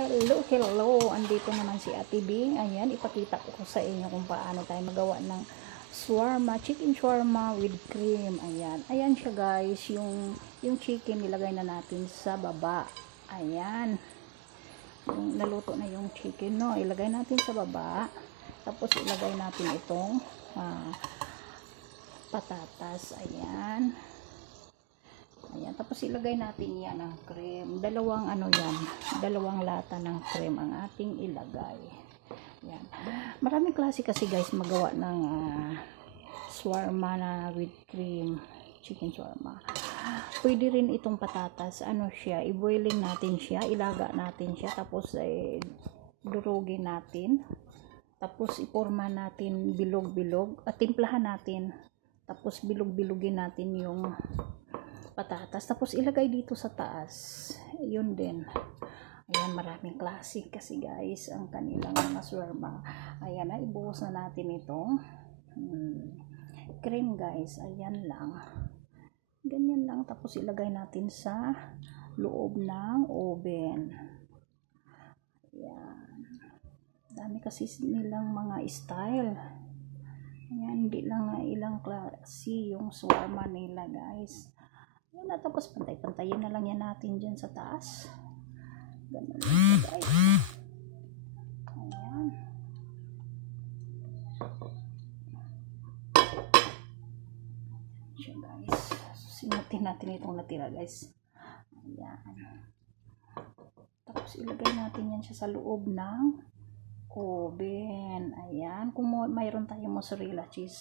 Hello, hello. Andito naman si Ate Bing. Ayan, ipakita ko sa inyo kung paano tayo magawa ng shawarma, chicken shawarma with cream. Ayan. Ayan siya, guys. Yung chicken nilagay na natin sa baba. Ayan. Yung naluto na yung chicken, no. Ilagay natin sa baba. Tapos ilagay natin itong patatas. Ayan. Ayan, tapos ilagay natin yan ang cream. Dalawang lata ng cream ang ating ilagay. Ayan. Maraming klase kasi guys magawa ng shawarma na with cream, chicken shawarma. Pwede rin itong patatas, i-boiling natin siya, ilaga natin siya, tapos durugin natin. Tapos iporma natin bilog-bilog, at timplahan natin. Tapos bilog-bilugin natin yung patatas, tapos ilagay dito sa taas. Yun din. Ayan, maraming klase kasi guys ang kanilang mga shawarma. Ayan na, ibuhos na natin itong cream guys. Ayan lang. Ganyan lang. Tapos ilagay natin sa loob ng oven. Ayan. Dami kasi nilang mga style. Ayan, hindi lang ilang klase yung shawarma nila guys. Ayan na, tapos pantay-pantayin na lang yan natin dyan sa taas. Ganun lang guys. Ayan. Siya guys. Simutin natin itong natira guys. Ayan. Tapos ilagay natin yan siya sa loob ng oven. Ayan. Kung mayroon tayong mozzarella cheese,